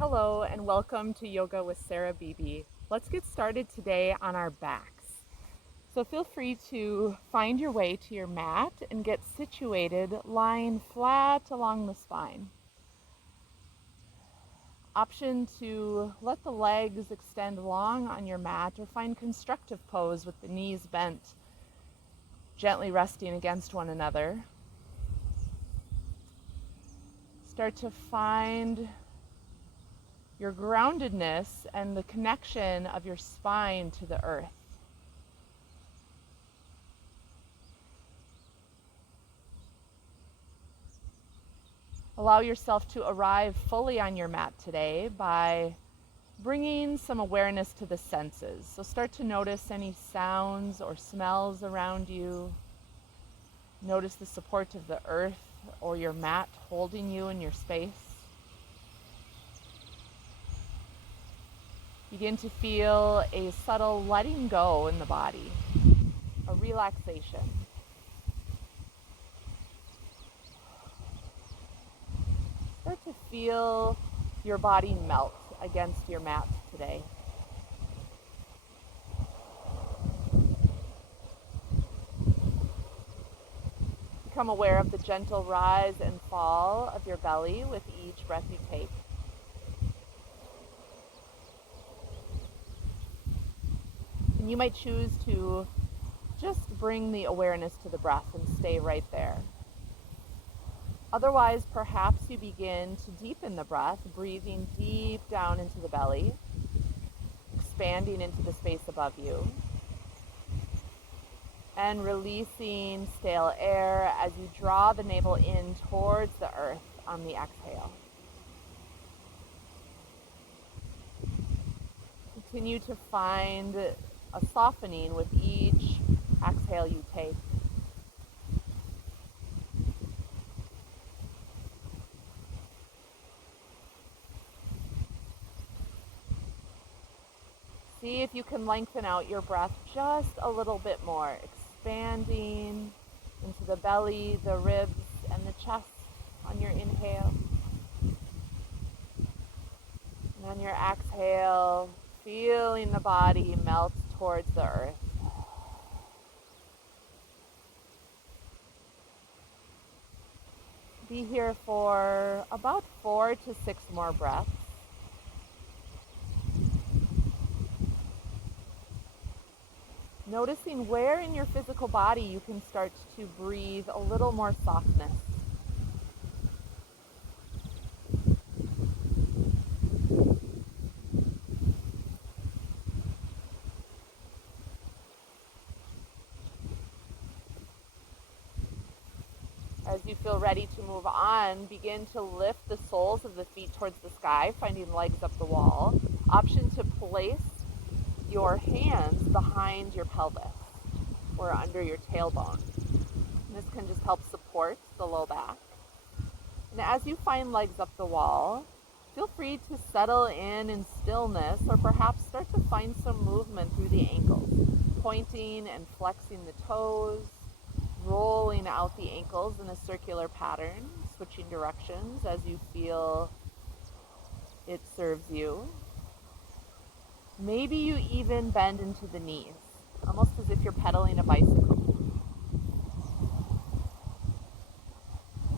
Hello and welcome to Yoga with Sarah Beebe. Let's get started today on our backs. So feel free to find your way to your mat and get situated lying flat along the spine. Option to let the legs extend long on your mat or find constructive pose with the knees bent, gently resting against one another. Start to find your groundedness and the connection of your spine to the earth. Allow yourself to arrive fully on your mat today by bringing some awareness to the senses. So start to notice any sounds or smells around you. Notice the support of the earth or your mat holding you in your space. Begin to feel a subtle letting go in the body, a relaxation. Start to feel your body melt against your mat today. Become aware of the gentle rise and fall of your belly with each breath you take. And you might choose to just bring the awareness to the breath and stay right there. Otherwise, perhaps you begin to deepen the breath, breathing deep down into the belly, expanding into the space above you, and releasing stale air as you draw the navel in towards the earth on the exhale. Continue to find a softening with each exhale you take. See if you can lengthen out your breath just a little bit more, expanding into the belly, the ribs, and the chest on your inhale. And on your exhale, feeling the body melt towards the earth. Be here for about 4 to 6 more breaths. Noticing where in your physical body you can start to breathe a little more softness. As you feel ready to move on, begin to lift the soles of the feet towards the sky, finding legs up the wall. Option to place your hands behind your pelvis or under your tailbone. And this can just help support the low back. And as you find legs up the wall, feel free to settle in stillness or perhaps start to find some movement through the ankles, pointing and flexing the toes, rolling out the ankles in a circular pattern, switching directions as you feel it serves you. Maybe you even bend into the knees, almost as if you're pedaling a bicycle.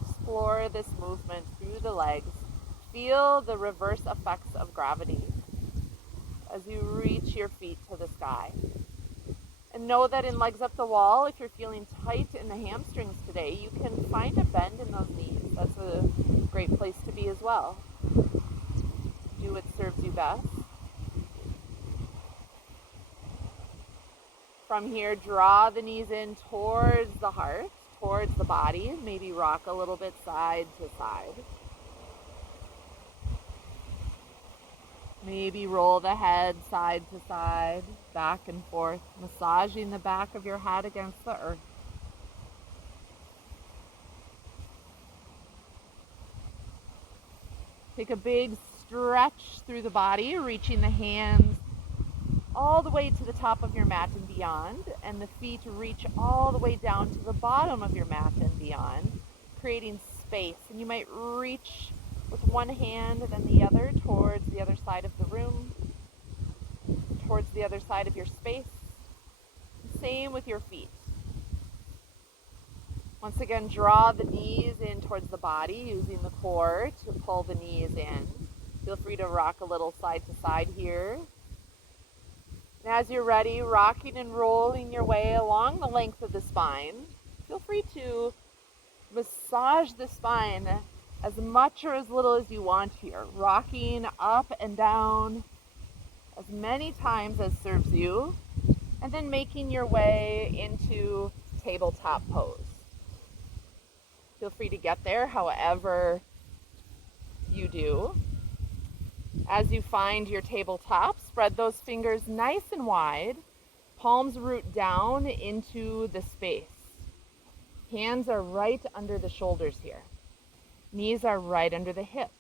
Explore this movement through the legs. Feel the reverse effects of gravity as you reach your feet to the sky. And know that in legs up the wall, if you're feeling tight in the hamstrings today, you can find a bend in those knees. That's a great place to be as well. Do what serves you best. From here, draw the knees in towards the heart, towards the body. Maybe rock a little bit side to side. Maybe roll the head side to side, back and forth, massaging the back of your head against the earth. Take a big stretch through the body, reaching the hands all the way to the top of your mat and beyond, and the feet reach all the way down to the bottom of your mat and beyond, creating space. And you might reach with one hand and then the other towards side of your space. Same with your feet. Once again, draw the knees in towards the body, using the core to pull the knees in. Feel free to rock a little side to side here. And as you're ready, rocking and rolling your way along the length of the spine, feel free to massage the spine as much or as little as you want here, rocking up and down as many times as serves you, and then making your way into tabletop pose. Feel free to get there however you do. As you find your tabletop, spread those fingers nice and wide, palms root down into the space. Hands are right under the shoulders here. Knees are right under the hips.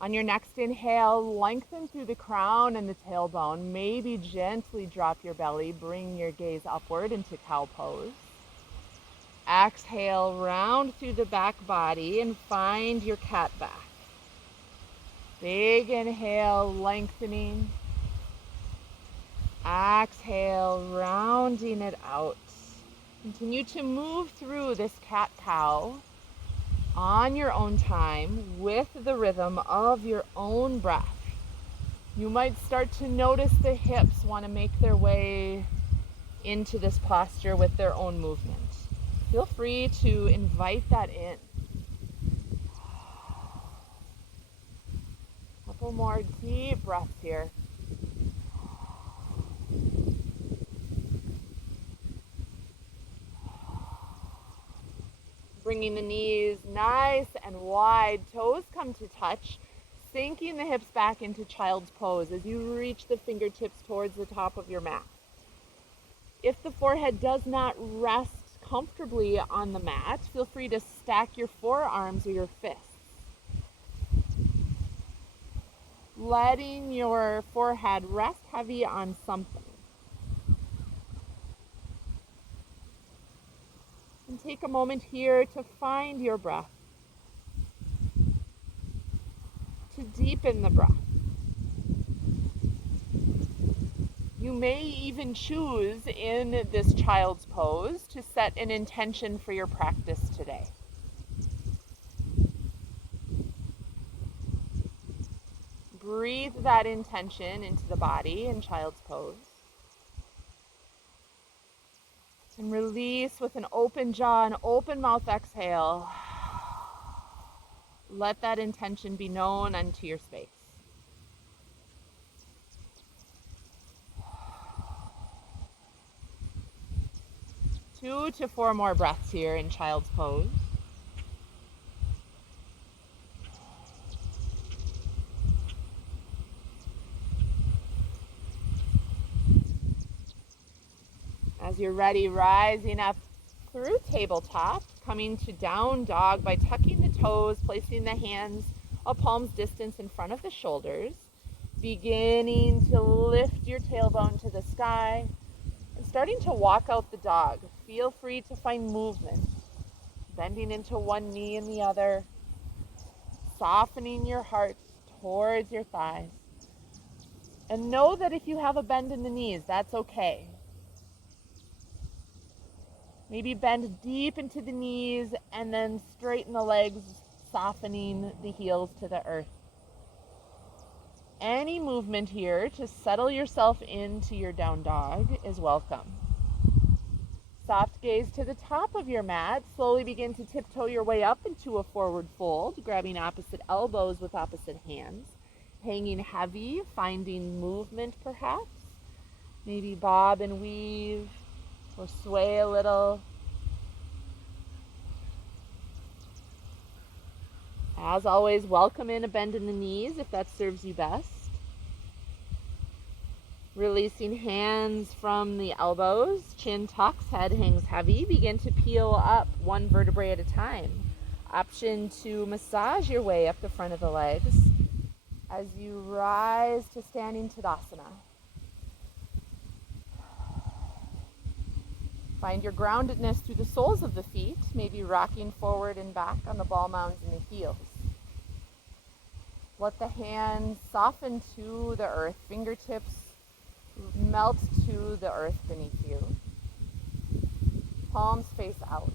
On your next inhale, lengthen through the crown and the tailbone. Maybe gently drop your belly, bring your gaze upward into cow pose. Exhale, round through the back body and find your cat back. Big inhale, lengthening. Exhale, rounding it out. Continue to move through this cat-cow on your own time with the rhythm of your own breath. You might start to notice the hips want to make their way into this posture with their own movement. Feel free to invite that in. A couple more deep breaths here. Bringing the knees nice and wide, toes come to touch, sinking the hips back into child's pose as you reach the fingertips towards the top of your mat. If the forehead does not rest comfortably on the mat, feel free to stack your forearms or your fists. Letting your forehead rest heavy on something. And take a moment here to find your breath, to deepen the breath. You may even choose in this child's pose to set an intention for your practice today. Breathe that intention into the body in child's pose. And release with an open jaw and open mouth exhale. Let that intention be known unto your space. 2 to 4 more breaths here in child's pose. As you're ready, rising up through tabletop, coming to down dog by tucking the toes, placing the hands a palm's distance in front of the shoulders, beginning to lift your tailbone to the sky, and starting to walk out the dog. Feel free to find movement, bending into one knee and the other, softening your heart towards your thighs. And know that if you have a bend in the knees, that's okay. Maybe bend deep into the knees and then straighten the legs, softening the heels to the earth. Any movement here to settle yourself into your down dog is welcome. Soft gaze to the top of your mat. Slowly begin to tiptoe your way up into a forward fold, grabbing opposite elbows with opposite hands. Hanging heavy, finding movement perhaps. Maybe bob and weave or sway a little. As always, welcome in a bend in the knees if that serves you best. Releasing hands from the elbows, chin tucks, head hangs heavy. Begin to peel up one vertebrae at a time. Option to massage your way up the front of the legs as you rise to standing Tadasana. Find your groundedness through the soles of the feet, maybe rocking forward and back on the ball mounds and the heels. Let the hands soften to the earth, fingertips Melt to the earth beneath you. Palms face out.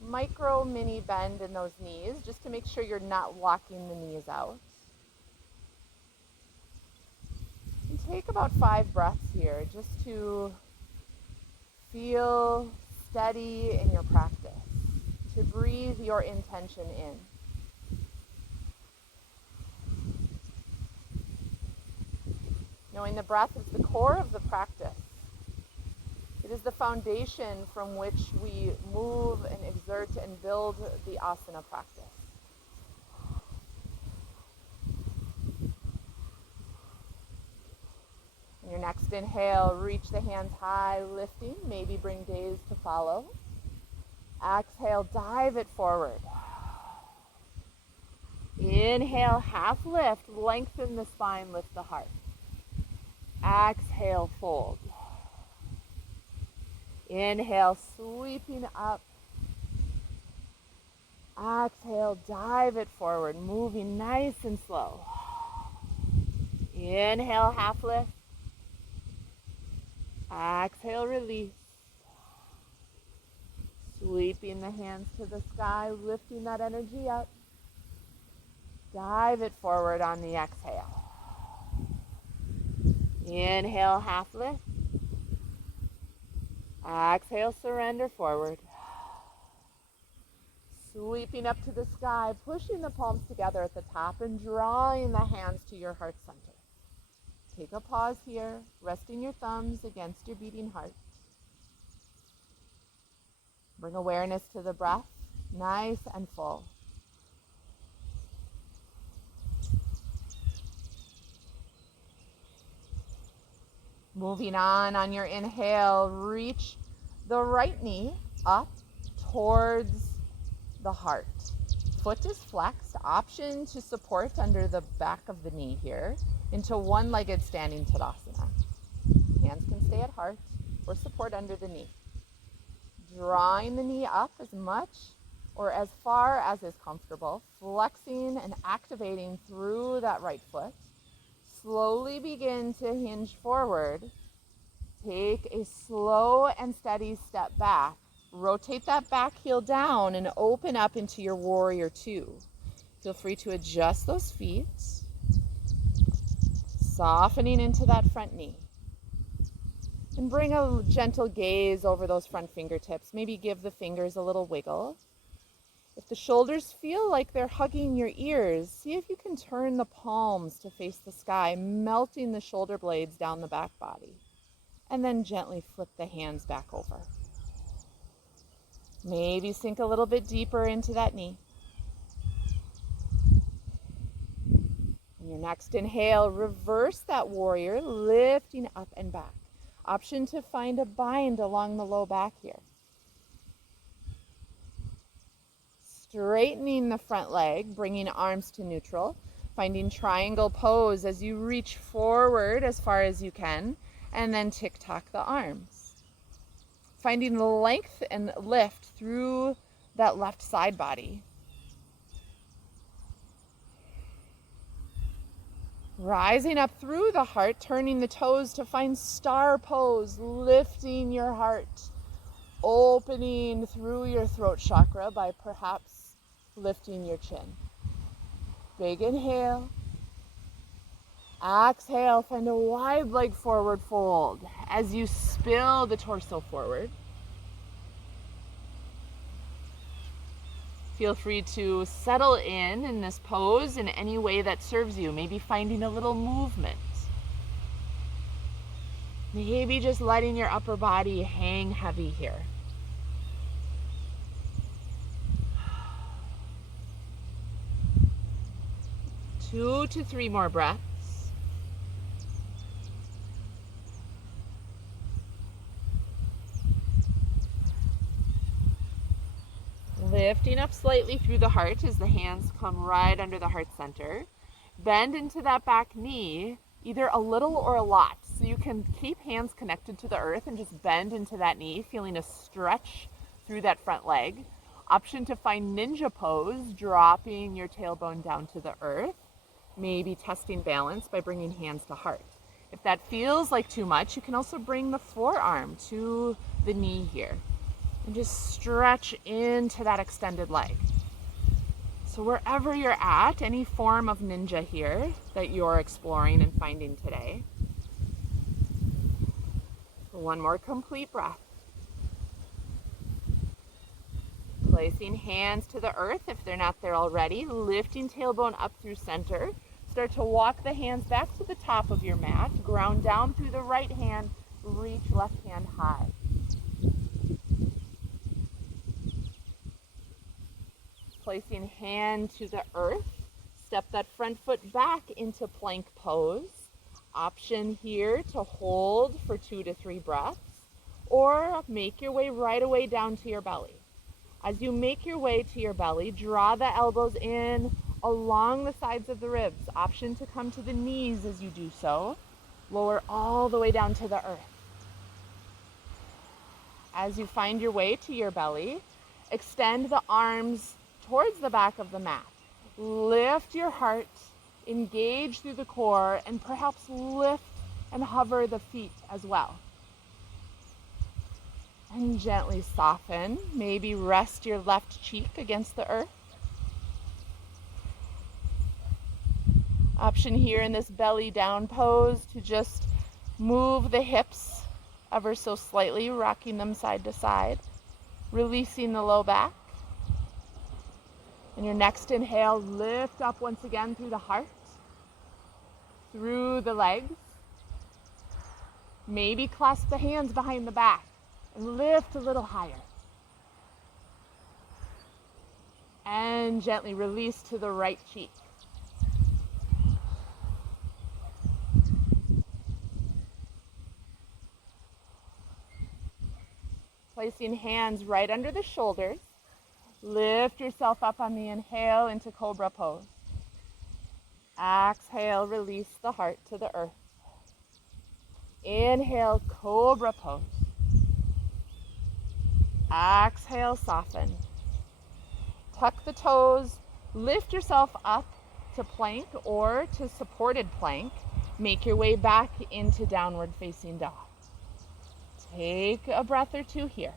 Micro mini bend in those knees just to make sure you're not locking the knees out. And take about 5 breaths here just to feel steady in your practice, to breathe your intention in. Knowing the breath is the core of the practice. It is the foundation from which we move and exert and build the asana practice. On your next inhale, reach the hands high, lifting, maybe bring gaze to follow. Exhale, dive it forward. Inhale, half lift, lengthen the spine, lift the heart. Exhale, fold. Inhale, sweeping up. Exhale, dive it forward, moving nice and slow. Inhale, half lift. Exhale, release. Sweeping the hands to the sky, lifting that energy up. Dive it forward on the exhale. Inhale, half lift. Exhale, surrender forward. Sweeping up to the sky, pushing the palms together at the top and drawing the hands to your heart center. Take a pause here, resting your thumbs against your beating heart. Bring awareness to the breath, nice and full. Moving on your inhale, reach the right knee up towards the heart. Foot is flexed, option to support under the back of the knee here into one-legged standing Tadasana. Hands can stay at heart or support under the knee. Drawing the knee up as much or as far as is comfortable, flexing and activating through that right foot. Slowly begin to hinge forward. Take a slow and steady step back. Rotate that back heel down and open up into your warrior two. Feel free to adjust those feet. Softening into that front knee. And bring a gentle gaze over those front fingertips. Maybe give the fingers a little wiggle. If the shoulders feel like they're hugging your ears, see if you can turn the palms to face the sky, melting the shoulder blades down the back body. And then gently flip the hands back over. Maybe sink a little bit deeper into that knee. On your next inhale, reverse that warrior, lifting up and back. Option to find a bind along the low back here. Straightening the front leg, bringing arms to neutral, finding triangle pose as you reach forward as far as you can, and then tick-tock the arms. Finding the length and lift through that left side body. Rising up through the heart, turning the toes to find star pose, lifting your heart, opening through your throat chakra by perhaps lifting your chin. Big inhale. Exhale, find a wide leg forward fold as you spill the torso forward. Feel free to settle in this pose in any way that serves you, maybe finding a little movement. Maybe just letting your upper body hang heavy here. Two to three more breaths. Lifting up slightly through the heart as the hands come right under the heart center. Bend into that back knee, either a little or a lot. So you can keep hands connected to the earth and just bend into that knee, feeling a stretch through that front leg. Option to find ninja pose, dropping your tailbone down to the earth. Maybe testing balance by bringing hands to heart. If that feels like too much, you can also bring the forearm to the knee here and just stretch into that extended leg. So wherever you're at, any form of ninja here that you're exploring and finding today. One more complete breath. Placing hands to the earth if they're not there already, lifting tailbone up through center. Start to walk the hands back to the top of your mat, ground down through the right hand, reach left hand high. Placing hand to the earth, step that front foot back into plank pose. Option here to hold for 2 to 3 breaths, or make your way right away down to your belly. As you make your way to your belly, draw the elbows in along the sides of the ribs. Option to come to the knees as you do so. Lower all the way down to the earth. As you find your way to your belly, extend the arms towards the back of the mat. Lift your heart, engage through the core, and perhaps lift and hover the feet as well. And gently soften. Maybe rest your left cheek against the earth. Option here in this belly down pose to just move the hips ever so slightly, rocking them side to side, releasing the low back. And your next inhale, lift up once again through the heart, through the legs. Maybe clasp the hands behind the back and lift a little higher. And gently release to the right cheek. Placing hands right under the shoulders. Lift yourself up on the inhale into Cobra pose. Exhale, release the heart to the earth. Inhale, Cobra pose. Exhale, soften. Tuck the toes, lift yourself up to plank or to supported plank. Make your way back into downward facing dog. Take a breath or two here.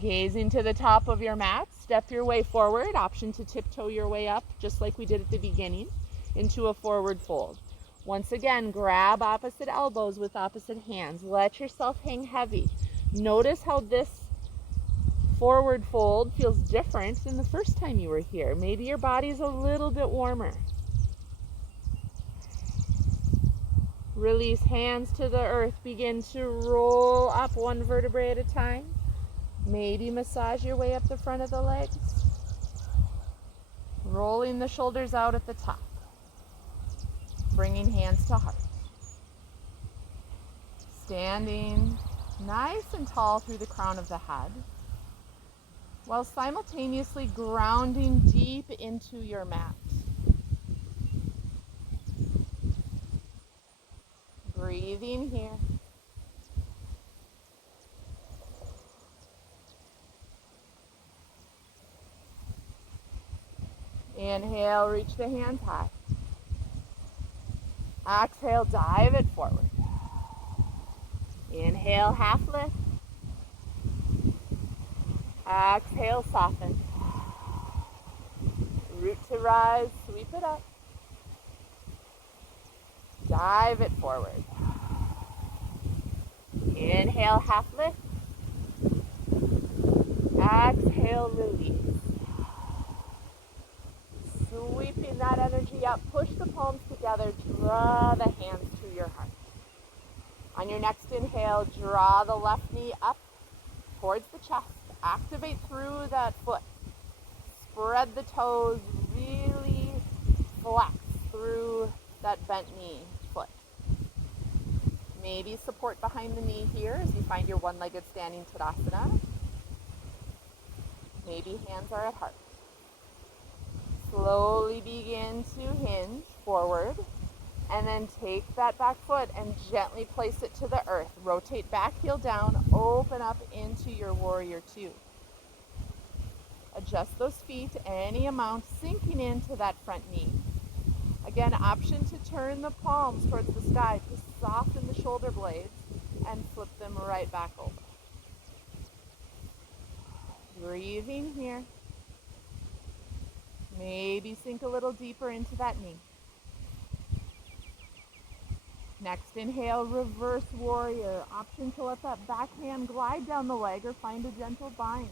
Gazing to the top of your mat, step your way forward. Option to tiptoe your way up, just like we did at the beginning, into a forward fold. Once again, grab opposite elbows with opposite hands. Let yourself hang heavy. Notice how this forward fold feels different than the first time you were here. Maybe your body's a little bit warmer. Release hands to the earth. Begin to roll up one vertebrae at a time. Maybe massage your way up the front of the legs. Rolling the shoulders out at the top. Bringing hands to heart. Standing nice and tall through the crown of the head, while simultaneously grounding deep into your mat. Breathing here. Inhale, reach the hands high. Exhale, dive it forward. Inhale, half lift. Exhale, soften. Root to rise, sweep it up. Dive it forward. Inhale, half lift. Exhale, release. Sweeping that energy up, push the palms together, draw the hands to your heart. On your next inhale, draw the left knee up towards the chest. Activate through that foot. Spread the toes, really flex through that bent knee foot. Maybe support behind the knee here as you find your one-legged standing Tadasana. Maybe hands are at heart. Slowly begin to hinge forward, and then take that back foot and gently place it to the earth. Rotate back heel down, open up into your warrior two. Adjust those feet any amount, sinking into that front knee. Again, option to turn the palms towards the sky to soften the shoulder blades and flip them right back over. Breathing here. Maybe sink a little deeper into that knee. Next inhale, reverse warrior. Option to let that back hand glide down the leg or find a gentle bind.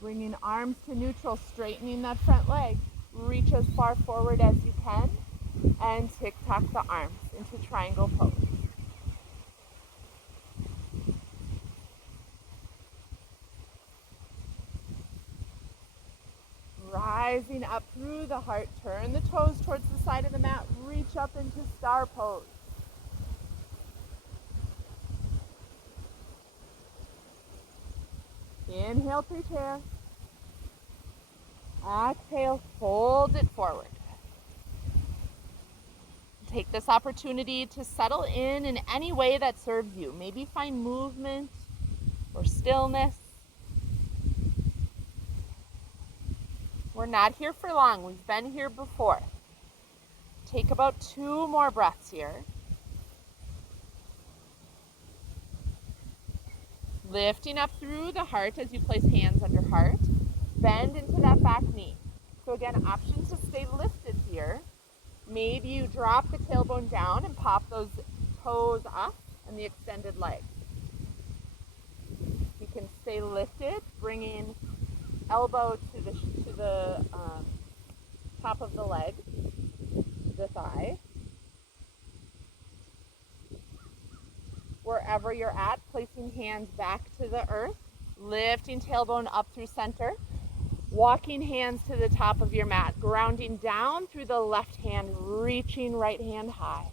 Bringing arms to neutral, straightening that front leg. Reach as far forward as you can and tick-tock the arms into triangle pose. Rising up through the heart, turn the toes towards the side of the mat, reach up into star pose. Inhale, prepare. Exhale, fold it forward. Take this opportunity to settle in any way that serves you. Maybe find movement or stillness. We're not here for long. We've been here before. Take about 2 more breaths here. Lifting up through the heart as you place hands under heart. Bend into that back knee. So again, option to stay lifted here. Maybe you drop the tailbone down and pop those toes up and the extended leg. You can stay lifted, bringing elbow to the top of the leg, the thigh. Wherever you're at, placing hands back to the earth, lifting tailbone up through center, walking hands to the top of your mat, grounding down through the left hand, reaching right hand high.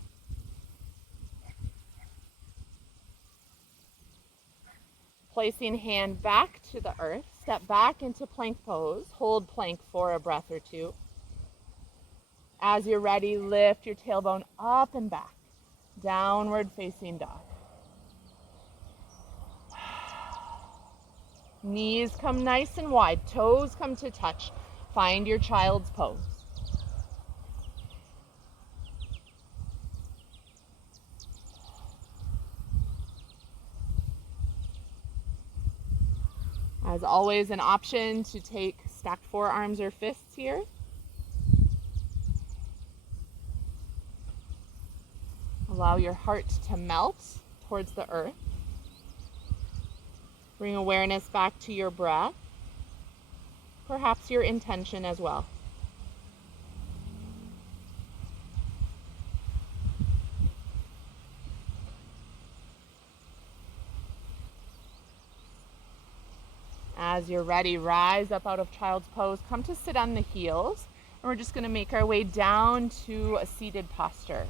Placing hand back to the earth, step back into plank pose, hold plank for a breath or two. As you're ready, lift your tailbone up and back, downward facing dog. Knees come nice and wide, toes come to touch. Find your child's pose. As always, an option to take stacked forearms or fists here. Allow your heart to melt towards the earth. Bring awareness back to your breath, perhaps your intention as well. As you're ready, rise up out of child's pose. Come to sit on the heels, and we're just going to make our way down to a seated posture.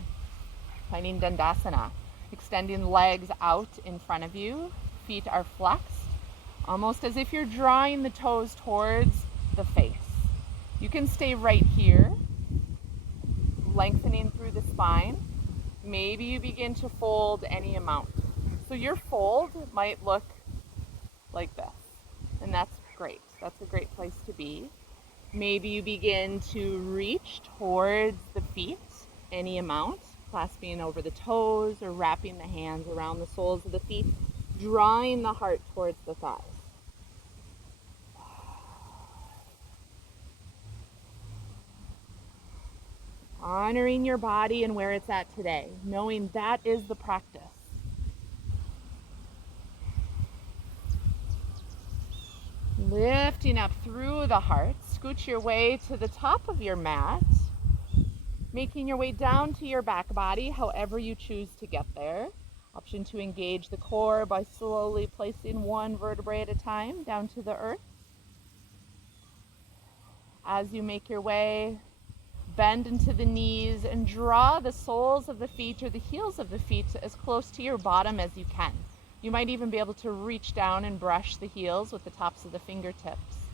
Finding Dandasana, extending legs out in front of you. Feet are flexed, almost as if you're drawing the toes towards the face. You can stay right here, lengthening through the spine. Maybe you begin to fold any amount. So your fold might look like this, and that's great. That's a great place to be. Maybe you begin to reach towards the feet, any amount, clasping over the toes or wrapping the hands around the soles of the feet, drawing the heart towards the thighs. Honoring your body and where it's at today, knowing that is the practice. Lifting up through the heart, scoot your way to the top of your mat, making your way down to your back body, however you choose to get there. Option to engage the core by slowly placing one vertebrae at a time down to the earth. As you make your way, bend into the knees and draw the soles of the feet or the heels of the feet as close to your bottom as you can. You might even be able to reach down and brush the heels with the tops of the fingertips.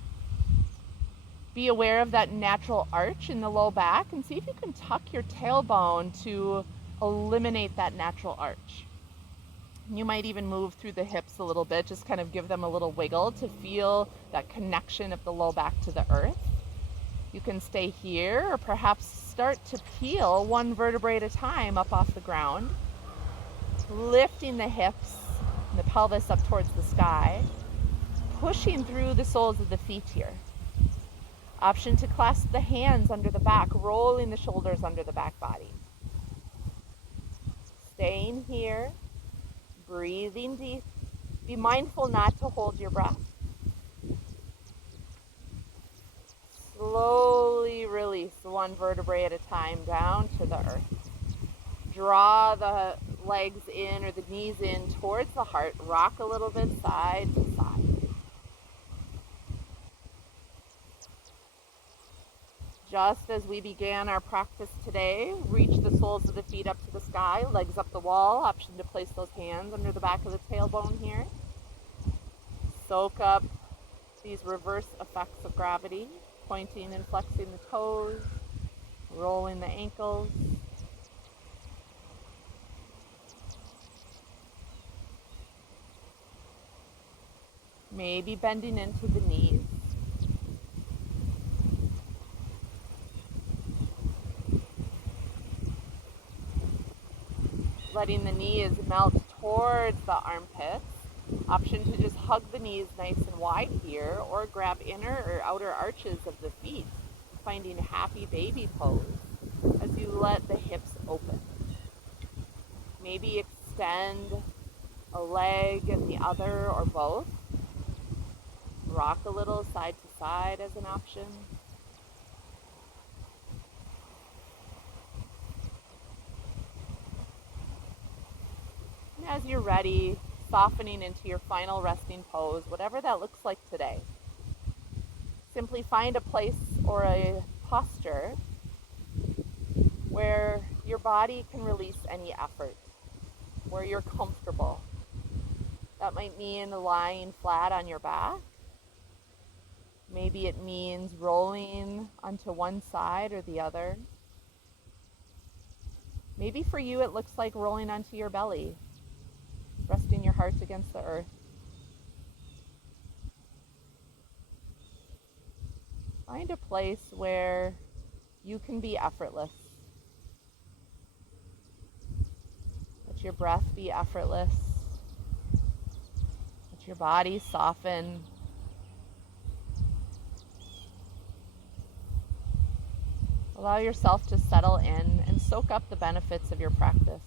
Be aware of that natural arch in the low back and see if you can tuck your tailbone to eliminate that natural arch. You might even move through the hips a little bit, just kind of give them a little wiggle to feel that connection of the low back to the earth. You can stay here or perhaps start to peel one vertebrae at a time up off the ground, lifting the hips and the pelvis up towards the sky, pushing through the soles of the feet here. Option to clasp the hands under the back, rolling the shoulders under the back body. Staying here, breathing deep. Be mindful not to hold your breath. Slowly release one vertebrae at a time down to the earth. Draw the legs in or the knees in towards the heart. Rock a little bit side to side. Just as we began our practice today, reach the soles of the feet up to the sky, legs up the wall. Option to place those hands under the back of the tailbone here. Soak up these reverse effects of gravity, pointing and flexing the toes, rolling the ankles. Maybe bending into the knees. Letting the knees melt towards the armpits. Option to just hug the knees nice and wide here, or grab inner or outer arches of the feet, finding happy baby pose as you let the hips open. Maybe extend a leg and the other or both. Rock a little side to side as an option. And as you're ready, softening into your final resting pose, whatever that looks like today. Simply find a place or a posture where your body can release any effort, where you're comfortable. That might mean lying flat on your back. Maybe it means rolling onto one side or the other. Maybe for you it looks like rolling onto your belly, resting your heart against the earth. Find a place where you can be effortless. Let your breath be effortless. Let your body soften. Allow yourself to settle in and soak up the benefits of your practice.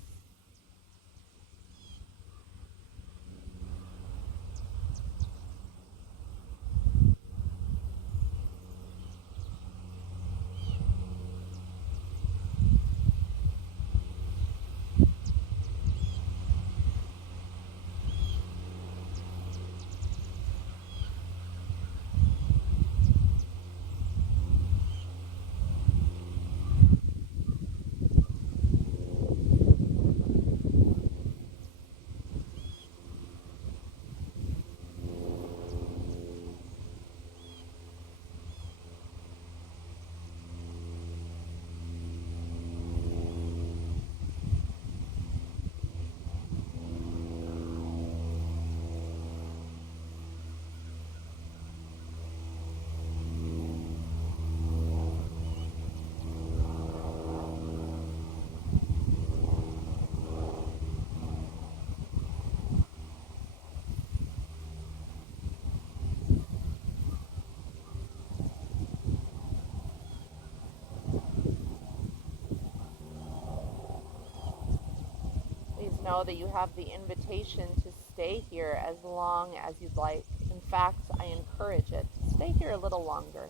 Please know that you have the invitation to stay here as long as you'd like. In fact, I encourage it. Stay here a little longer.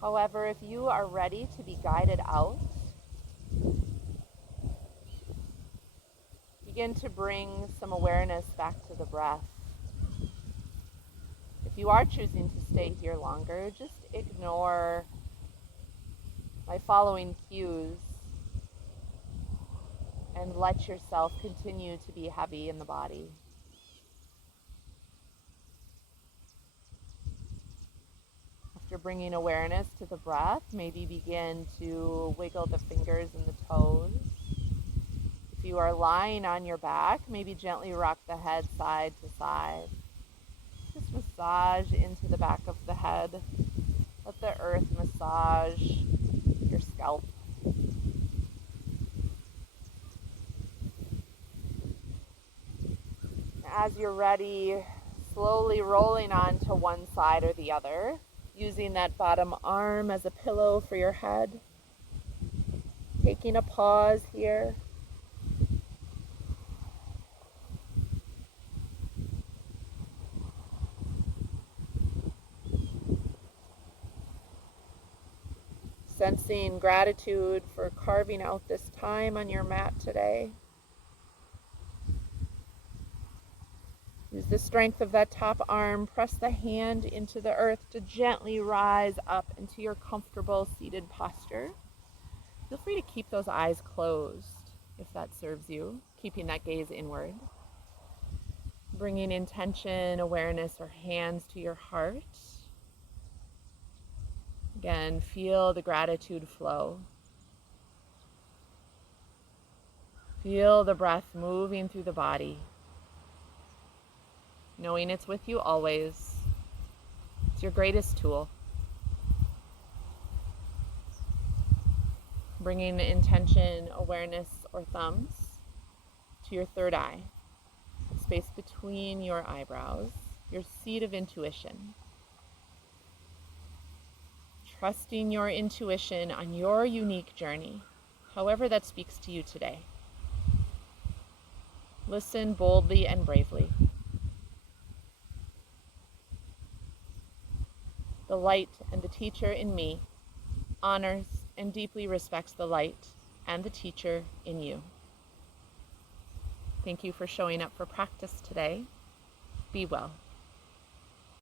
However, if you are ready to be guided out, begin to bring some awareness back to the breath. If you are choosing to stay here longer, just ignore my following cues and let yourself continue to be heavy in the body. After bringing awareness to the breath, maybe begin to wiggle the fingers and the toes. If you are lying on your back, maybe gently rock the head side to side. Just massage into the back of the head. Let the earth massage your scalp. As you're ready, slowly rolling onto one side or the other, using that bottom arm as a pillow for your head. Taking a pause here. Sensing gratitude for carving out this time on your mat today. Use the strength of that top arm. Press the hand into the earth to gently rise up into your comfortable seated posture. Feel free to keep those eyes closed if that serves you, keeping that gaze inward. Bringing intention, awareness, or hands to your heart. Again, feel the gratitude flow. Feel the breath moving through the body. Knowing it's with you always. It's your greatest tool. Bringing intention, awareness, or thumbs to your third eye, the space between your eyebrows, your seat of intuition. Trusting your intuition on your unique journey, however that speaks to you today. Listen boldly and bravely. The light and the teacher in me honors and deeply respects the light and the teacher in you. Thank you for showing up for practice today. Be well.